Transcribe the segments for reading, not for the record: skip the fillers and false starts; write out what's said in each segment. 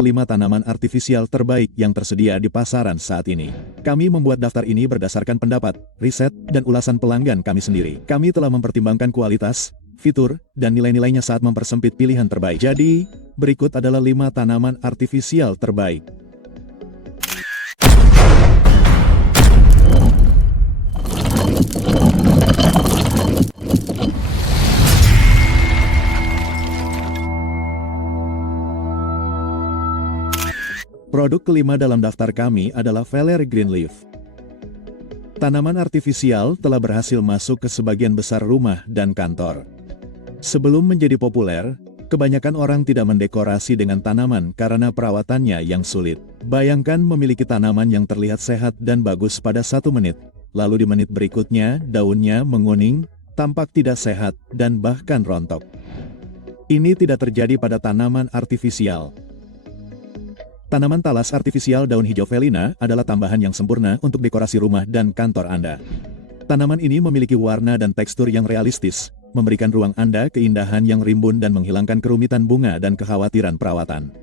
5 tanaman artifisial terbaik yang tersedia di pasaran saat ini. Kami membuat daftar ini berdasarkan pendapat, riset, dan ulasan pelanggan kami sendiri. Kami telah mempertimbangkan kualitas, fitur, dan nilai-nilainya saat mempersempit pilihan terbaik. Jadi, berikut adalah 5 tanaman artifisial terbaik. Produk kelima dalam daftar kami adalah Valery Greenleaf. Tanaman artifisial telah berhasil masuk ke sebagian besar rumah dan kantor. Sebelum menjadi populer, kebanyakan orang tidak mendekorasi dengan tanaman karena perawatannya yang sulit. Bayangkan memiliki tanaman yang terlihat sehat dan bagus pada 1 menit, lalu di menit berikutnya daunnya menguning, tampak tidak sehat, dan bahkan rontok. Ini tidak terjadi pada tanaman artifisial. Tanaman talas artifisial daun hijau Felina adalah tambahan yang sempurna untuk dekorasi rumah dan kantor Anda. Tanaman ini memiliki warna dan tekstur yang realistis, memberikan ruang Anda keindahan yang rimbun dan menghilangkan kerumitan bunga dan kekhawatiran perawatan.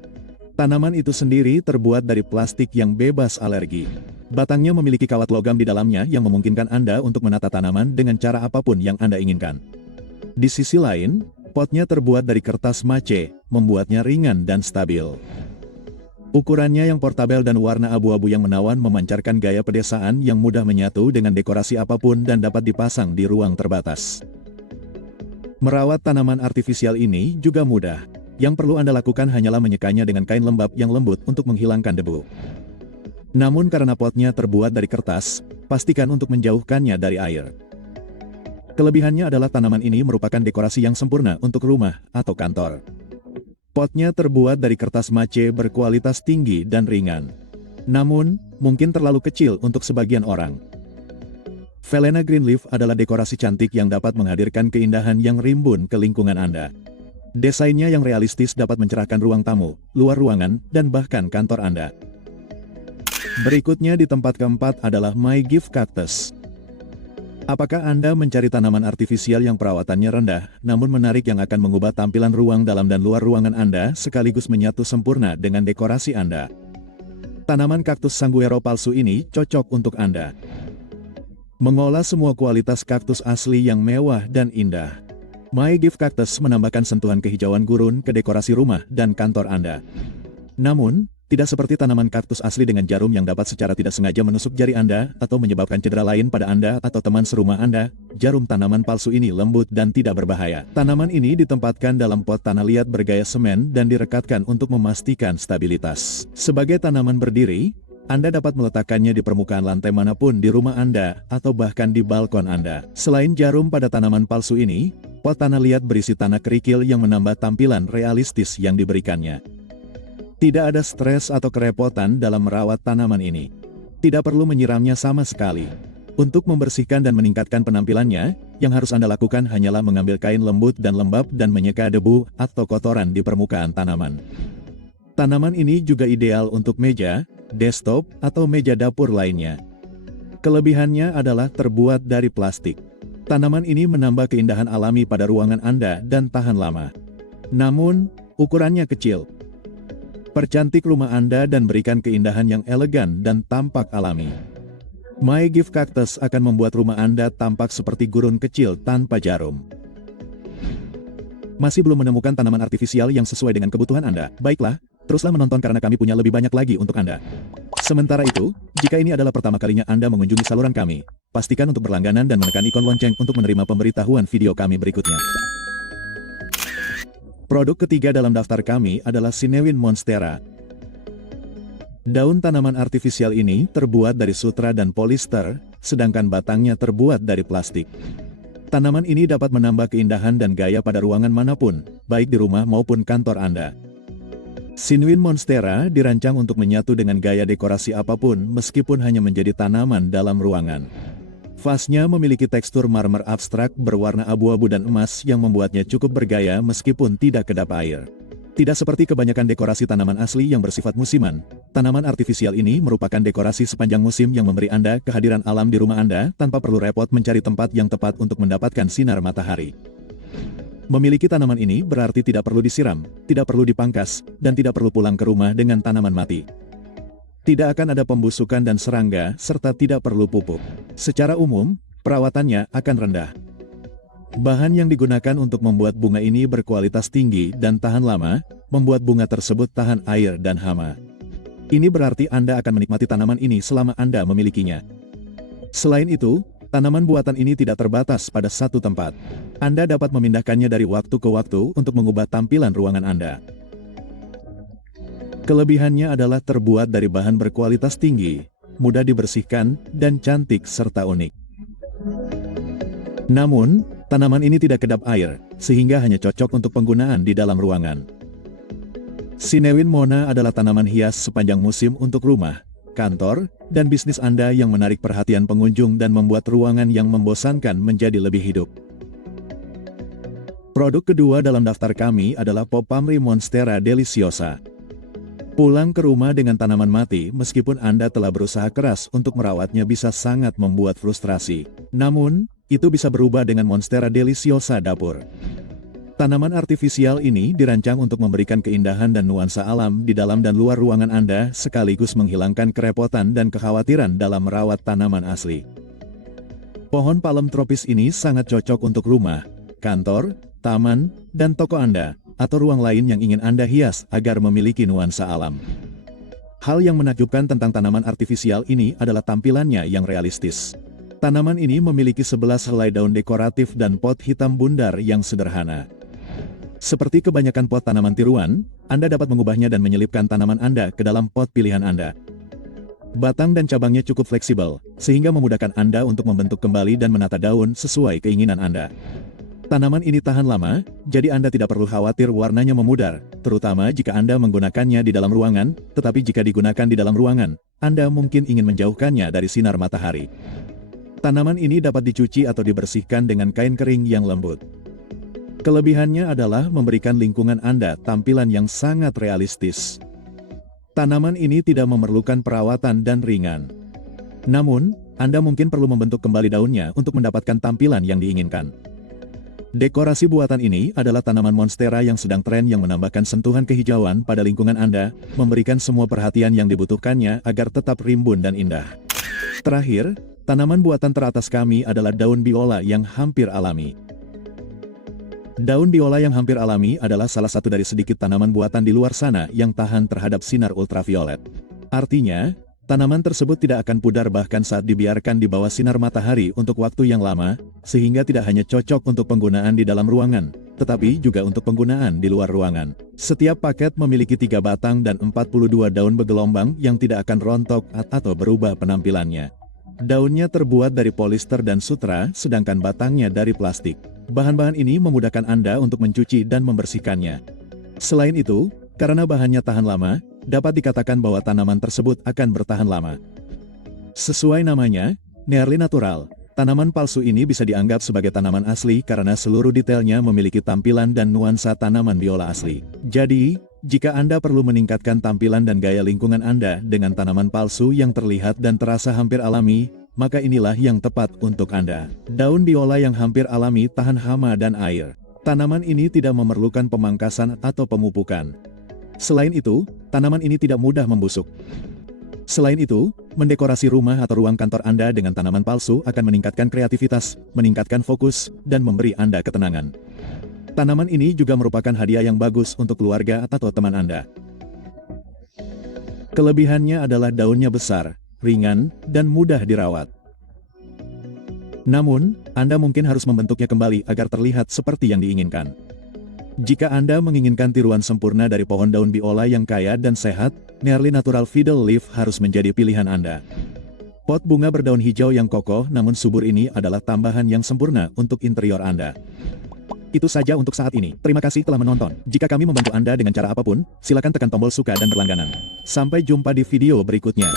Tanaman itu sendiri terbuat dari plastik yang bebas alergi. Batangnya memiliki kawat logam di dalamnya yang memungkinkan Anda untuk menata tanaman dengan cara apapun yang Anda inginkan. Di sisi lain, potnya terbuat dari kertas mace, membuatnya ringan dan stabil. Ukurannya yang portabel dan warna abu-abu yang menawan memancarkan gaya pedesaan yang mudah menyatu dengan dekorasi apapun dan dapat dipasang di ruang terbatas. Merawat tanaman artifisial ini juga mudah. Yang perlu Anda lakukan hanyalah menyekanya dengan kain lembab yang lembut untuk menghilangkan debu. Namun karena potnya terbuat dari kertas, pastikan untuk menjauhkannya dari air. Kelebihannya adalah tanaman ini merupakan dekorasi yang sempurna untuk rumah atau kantor. Potnya terbuat dari kertas mace berkualitas tinggi dan ringan. Namun, mungkin terlalu kecil untuk sebagian orang. Valery Greenleaf adalah dekorasi cantik yang dapat menghadirkan keindahan yang rimbun ke lingkungan Anda. Desainnya yang realistis dapat mencerahkan ruang tamu, luar ruangan, dan bahkan kantor Anda. Berikutnya di tempat keempat adalah My Gift Cactus. Apakah Anda mencari tanaman artifisial yang perawatannya rendah, namun menarik yang akan mengubah tampilan ruang dalam dan luar ruangan Anda sekaligus menyatu sempurna dengan dekorasi Anda? Tanaman kaktus Sanguero palsu ini cocok untuk Anda. Mengolah semua kualitas kaktus asli yang mewah dan indah. My Gift Cactus menambahkan sentuhan kehijauan gurun ke dekorasi rumah dan kantor Anda. Namun, tidak seperti tanaman kaktus asli dengan jarum yang dapat secara tidak sengaja menusuk jari Anda atau menyebabkan cedera lain pada Anda atau teman serumah Anda, jarum tanaman palsu ini lembut dan tidak berbahaya. Tanaman ini ditempatkan dalam pot tanah liat bergaya semen dan direkatkan untuk memastikan stabilitas. Sebagai tanaman berdiri, Anda dapat meletakkannya di permukaan lantai manapun di rumah Anda atau bahkan di balkon Anda. Selain jarum pada tanaman palsu ini, pot tanah liat berisi tanah kerikil yang menambah tampilan realistis yang diberikannya. Tidak ada stres atau kerepotan dalam merawat tanaman ini. Tidak perlu menyiramnya sama sekali. Untuk membersihkan dan meningkatkan penampilannya, yang harus Anda lakukan hanyalah mengambil kain lembut dan lembab dan menyeka debu atau kotoran di permukaan tanaman. Tanaman ini juga ideal untuk meja, desktop, atau meja dapur lainnya. Kelebihannya adalah terbuat dari plastik. Tanaman ini menambah keindahan alami pada ruangan Anda dan tahan lama. Namun, ukurannya kecil. Percantik rumah Anda dan berikan keindahan yang elegan dan tampak alami. My Gift Cactus akan membuat rumah Anda tampak seperti gurun kecil tanpa jarum. Masih belum menemukan tanaman artifisial yang sesuai dengan kebutuhan Anda? Baiklah, teruslah menonton karena kami punya lebih banyak lagi untuk Anda. Sementara itu, jika ini adalah pertama kalinya Anda mengunjungi saluran kami, pastikan untuk berlangganan dan menekan ikon lonceng untuk menerima pemberitahuan video kami berikutnya. Produk ketiga dalam daftar kami adalah Sinewin Monstera. Daun tanaman artifisial ini terbuat dari sutra dan polister, sedangkan batangnya terbuat dari plastik. Tanaman ini dapat menambah keindahan dan gaya pada ruangan manapun, baik di rumah maupun kantor Anda. Sinewin Monstera dirancang untuk menyatu dengan gaya dekorasi apapun meskipun hanya menjadi tanaman dalam ruangan. Vasnya memiliki tekstur marmer abstrak berwarna abu-abu dan emas yang membuatnya cukup bergaya meskipun tidak kedap air. Tidak seperti kebanyakan dekorasi tanaman asli yang bersifat musiman, tanaman artifisial ini merupakan dekorasi sepanjang musim yang memberi Anda kehadiran alam di rumah Anda tanpa perlu repot mencari tempat yang tepat untuk mendapatkan sinar matahari. Memiliki tanaman ini berarti tidak perlu disiram, tidak perlu dipangkas, dan tidak perlu pulang ke rumah dengan tanaman mati. Tidak akan ada pembusukan dan serangga, serta tidak perlu pupuk. Secara umum, perawatannya akan rendah. Bahan yang digunakan untuk membuat bunga ini berkualitas tinggi dan tahan lama, membuat bunga tersebut tahan air dan hama. Ini berarti Anda akan menikmati tanaman ini selama Anda memilikinya. Selain itu, tanaman buatan ini tidak terbatas pada satu tempat. Anda dapat memindahkannya dari waktu ke waktu untuk mengubah tampilan ruangan Anda. Kelebihannya adalah terbuat dari bahan berkualitas tinggi, mudah dibersihkan, dan cantik serta unik. Namun, tanaman ini tidak kedap air, sehingga hanya cocok untuk penggunaan di dalam ruangan. Sinewin Mona adalah tanaman hias sepanjang musim untuk rumah, kantor, dan bisnis Anda yang menarik perhatian pengunjung dan membuat ruangan yang membosankan menjadi lebih hidup. Produk kedua dalam daftar kami adalah Popamri Monstera Deliciosa. Pulang ke rumah dengan tanaman mati meskipun Anda telah berusaha keras untuk merawatnya bisa sangat membuat frustrasi. Namun, itu bisa berubah dengan Monstera Deliciosa dapur. Tanaman artifisial ini dirancang untuk memberikan keindahan dan nuansa alam di dalam dan luar ruangan Anda sekaligus menghilangkan kerepotan dan kekhawatiran dalam merawat tanaman asli. Pohon palem tropis ini sangat cocok untuk rumah, kantor, taman, dan toko Anda, atau ruang lain yang ingin Anda hias agar memiliki nuansa alam. Hal yang menakjubkan tentang tanaman artifisial ini adalah tampilannya yang realistis. Tanaman ini memiliki 11 helai daun dekoratif dan pot hitam bundar yang sederhana. Seperti kebanyakan pot tanaman tiruan, Anda dapat mengubahnya dan menyelipkan tanaman Anda ke dalam pot pilihan Anda. Batang dan cabangnya cukup fleksibel, sehingga memudahkan Anda untuk membentuk kembali dan menata daun sesuai keinginan Anda. Tanaman ini tahan lama, jadi Anda tidak perlu khawatir warnanya memudar, terutama jika Anda menggunakannya di dalam ruangan, tetapi jika digunakan di dalam ruangan, Anda mungkin ingin menjauhkannya dari sinar matahari. Tanaman ini dapat dicuci atau dibersihkan dengan kain kering yang lembut. Kelebihannya adalah memberikan lingkungan Anda tampilan yang sangat realistis. Tanaman ini tidak memerlukan perawatan dan ringan. Namun, Anda mungkin perlu membentuk kembali daunnya untuk mendapatkan tampilan yang diinginkan. Dekorasi buatan ini adalah tanaman monstera yang sedang tren yang menambahkan sentuhan kehijauan pada lingkungan Anda, memberikan semua perhatian yang dibutuhkannya agar tetap rimbun dan indah. Terakhir, tanaman buatan teratas kami adalah daun biola yang hampir alami. Daun biola yang hampir alami adalah salah satu dari sedikit tanaman buatan di luar sana yang tahan terhadap sinar ultraviolet. Artinya, tanaman tersebut tidak akan pudar bahkan saat dibiarkan di bawah sinar matahari untuk waktu yang lama, sehingga tidak hanya cocok untuk penggunaan di dalam ruangan, tetapi juga untuk penggunaan di luar ruangan. Setiap paket memiliki 3 batang dan 42 daun bergelombang yang tidak akan rontok atau berubah penampilannya. Daunnya terbuat dari polister dan sutra, sedangkan batangnya dari plastik. Bahan-bahan ini memudahkan Anda untuk mencuci dan membersihkannya. Selain itu, karena bahannya tahan lama, dapat dikatakan bahwa tanaman tersebut akan bertahan lama. Sesuai namanya, Nearly Natural, tanaman palsu ini bisa dianggap sebagai tanaman asli karena seluruh detailnya memiliki tampilan dan nuansa tanaman biola asli. Jadi, jika Anda perlu meningkatkan tampilan dan gaya lingkungan Anda dengan tanaman palsu yang terlihat dan terasa hampir alami, maka inilah yang tepat untuk Anda. Daun biola yang hampir alami tahan hama dan air. Tanaman ini tidak memerlukan pemangkasan atau pemupukan. Selain itu, tanaman ini tidak mudah membusuk. Selain itu, mendekorasi rumah atau ruang kantor Anda dengan tanaman palsu akan meningkatkan kreativitas, meningkatkan fokus, dan memberi Anda ketenangan. Tanaman ini juga merupakan hadiah yang bagus untuk keluarga atau teman Anda. Kelebihannya adalah daunnya besar, ringan, dan mudah dirawat. Namun, Anda mungkin harus membentuknya kembali agar terlihat seperti yang diinginkan. Jika Anda menginginkan tiruan sempurna dari pohon daun biola yang kaya dan sehat, Nearly Natural Fiddle Leaf harus menjadi pilihan Anda. Pot bunga berdaun hijau yang kokoh namun subur ini adalah tambahan yang sempurna untuk interior Anda. Itu saja untuk saat ini. Terima kasih telah menonton. Jika kami membantu Anda dengan cara apapun, silakan tekan tombol suka dan berlangganan. Sampai jumpa di video berikutnya.